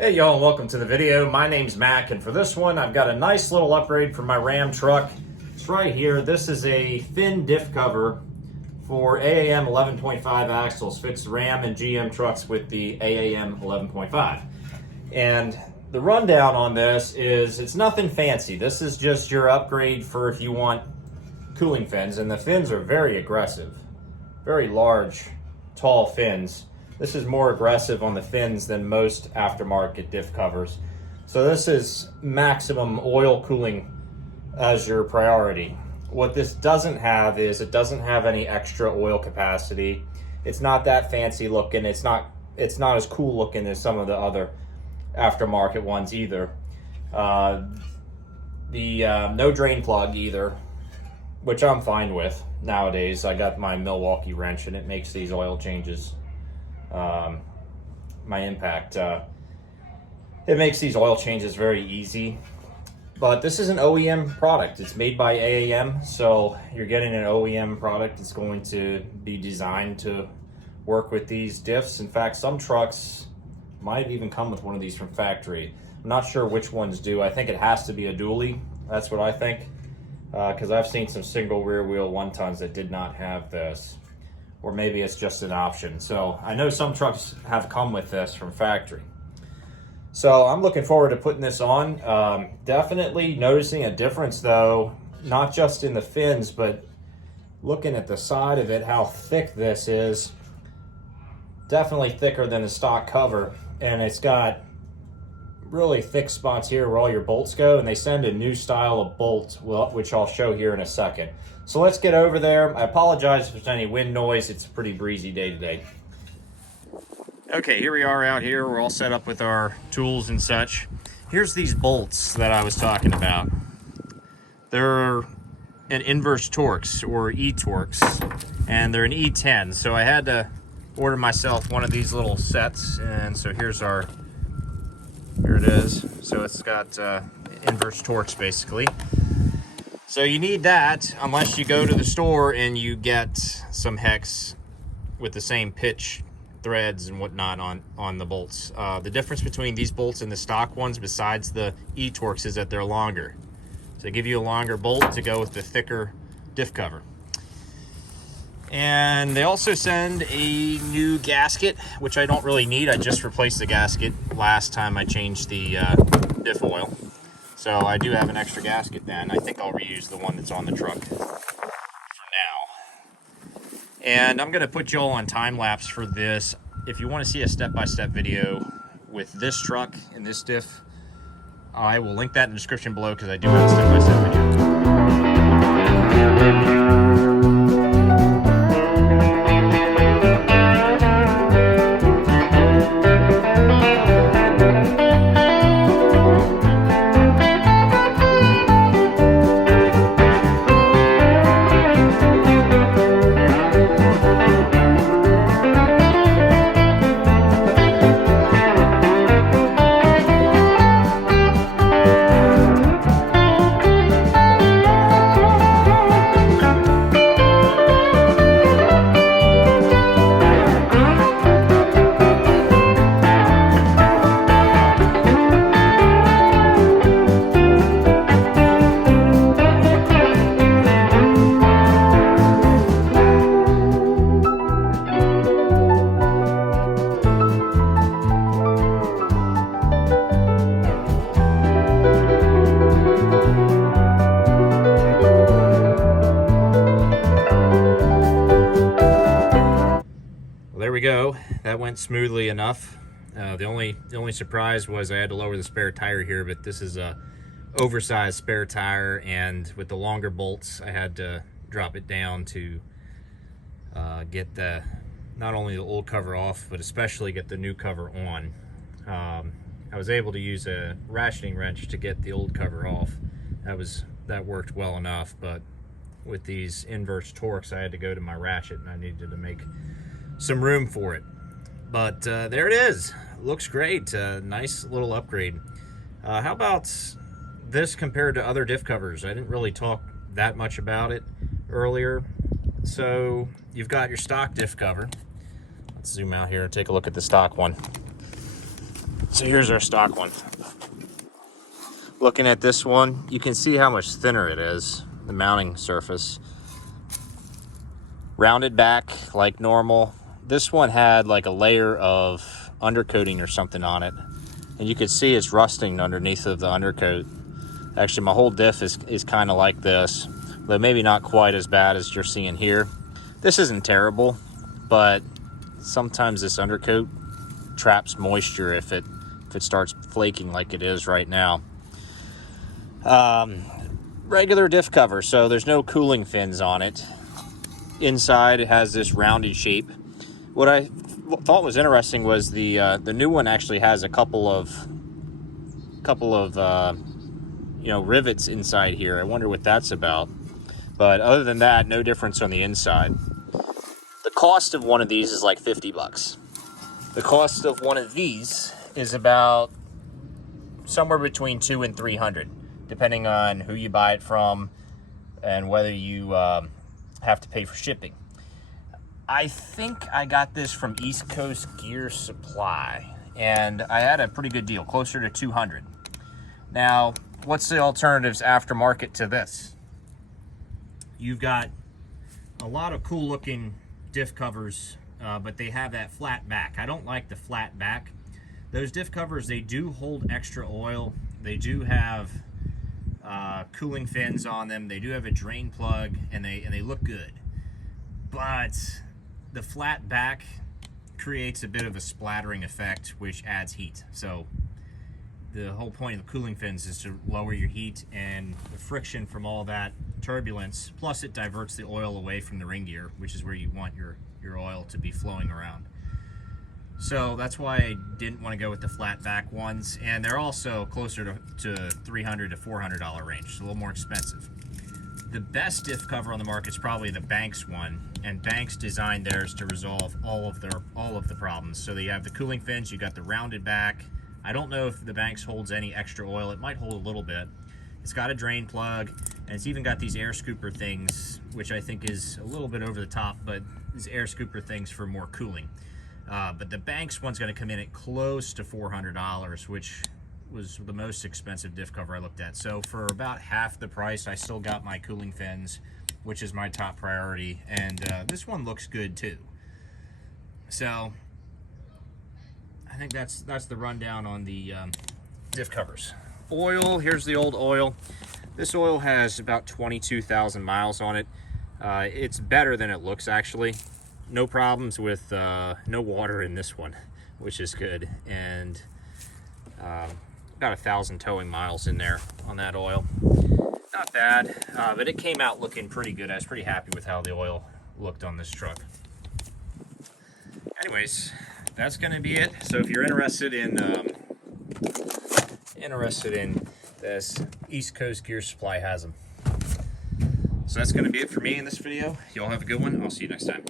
Hey y'all, and welcome to the video. My name's Mac, and for this one I've got a nice little upgrade for my Ram truck. It's right here. This is a fin diff cover for AAM 11.5 axles. Fits Ram and GM trucks with the AAM 11.5. And the rundown on this is it's nothing fancy. This is just your upgrade for if you want cooling fins, and the fins are very aggressive. Very large, tall fins. This is more aggressive on the fins than most aftermarket diff covers. So this is maximum oil cooling as your priority. What this doesn't have is it doesn't have any extra oil capacity. It's not that fancy looking. It's not as cool looking as some of the other aftermarket ones either. No drain plug either, which I'm fine with nowadays. I got my Milwaukee wrench and it makes these oil changes. My Impact, it makes these oil changes very easy. But this is an OEM product. It's made by AAM, so you're getting an OEM product. It's going to be designed to work with these diffs. In fact, some trucks might even come with one of these from factory. I'm not sure which ones do. I think it has to be a dually. That's what I think, because I've seen some single rear wheel 1-tons that did not have this. Or maybe it's just an option. So I know some trucks have come with this from factory. So I'm looking forward to putting this on. Definitely noticing a difference though, not just in the fins, but looking at the side of it, how thick this is. Definitely thicker than the stock cover. And it's got really thick spots here where all your bolts go, and they send a new style of bolt, which I'll show here in a second. So let's get over there. I apologize if there's any wind noise. It's a pretty breezy day today. Okay, here we are out here. We're all set up with our tools and such. Here's these bolts that I was talking about. They're an inverse Torx or E-Torx, and they're an E10. So I had to order myself one of these little sets, and so here it is. So it's got inverse Torx basically. So you need that unless you go to the store and you get some hex with the same pitch threads and whatnot on the bolts. The difference between these bolts and the stock ones, besides the E-Torx, is that they're longer. So they give you a longer bolt to go with the thicker diff cover. And they also send a new gasket, which I don't really need. I just replaced the gasket last time I changed the diff oil. So I do have an extra gasket then. I think I'll reuse the one that's on the truck for now. And I'm gonna put y'all on time lapse for this. If you wanna see a step-by-step video with this truck and this diff, I will link that in the description below because I do have a step-by-step video. There we go. That went smoothly enough. The only surprise was I had to lower the spare tire here, but this is a oversized spare tire, and with the longer bolts I had to drop it down to get not only the old cover off, but especially get the new cover on. I was able to use a ratcheting wrench to get the old cover off. That worked well enough, but with these inverse Torx I had to go to my ratchet, and I needed to make some room for it. But there it is. Looks great. Nice little upgrade. How about this compared to other diff covers? I didn't really talk that much about it earlier. So you've got your stock diff cover. Let's zoom out here and take a look at the stock one. So here's our stock one. Looking at this one, you can see how much thinner it is, the mounting surface. Rounded back like normal. This one had like a layer of undercoating or something on it. And you can see it's rusting underneath of the undercoat. Actually, my whole diff is kind of like this, though maybe not quite as bad as you're seeing here. This isn't terrible, but sometimes this undercoat traps moisture if it starts flaking like it is right now. Regular diff cover, so there's no cooling fins on it. Inside it has this rounded shape. What I thought was interesting was the new one actually has a couple of rivets inside here. I wonder what that's about. But other than that, no difference on the inside. The cost of one of these is like 50 bucks. The cost of one of these is about somewhere between $200 and $300, depending on who you buy it from and whether you have to pay for shipping. I think I got this from East Coast Gear Supply, and I had a pretty good deal, closer to $200. Now, what's the alternatives aftermarket to this? You've got a lot of cool looking diff covers, but they have that flat back. I don't like the flat back. Those diff covers, they do hold extra oil. They do have cooling fins on them. They do have a drain plug, and they look good. But the flat back creates a bit of a splattering effect, which adds heat. So the whole point of the cooling fins is to lower your heat and the friction from all that turbulence. Plus it diverts the oil away from the ring gear, which is where you want your oil to be flowing around. So that's why I didn't want to go with the flat back ones. And they're also closer to $300 to $400 range, so a little more expensive. The best diff cover on the market is probably the Banks one, and Banks designed theirs to resolve all of the problems. So they have the cooling fins, you got the rounded back. I don't know if the Banks holds any extra oil. It might hold a little bit. It's got a drain plug, and it's even got these air scooper things, which I think is a little bit over the top, but these air scooper things for more cooling. But the Banks one's going to come in at close to $400, which was the most expensive diff cover I looked at. So for about half the price, I still got my cooling fins, which is my top priority. And this one looks good too. So I think that's the rundown on the diff covers. Oil, here's the old oil. This oil has about 22,000 miles on it. It's better than it looks, actually. No problems with no water in this one, which is good. And about 1,000 towing miles in there on that oil. Not bad, but it came out looking pretty good. I was pretty happy with how the oil looked on this truck. Anyways, that's going to be it. So if you're interested in this, East Coast Gear Supply has them. So that's going to be it for me in this video. Y'all have a good one. I'll see you next time.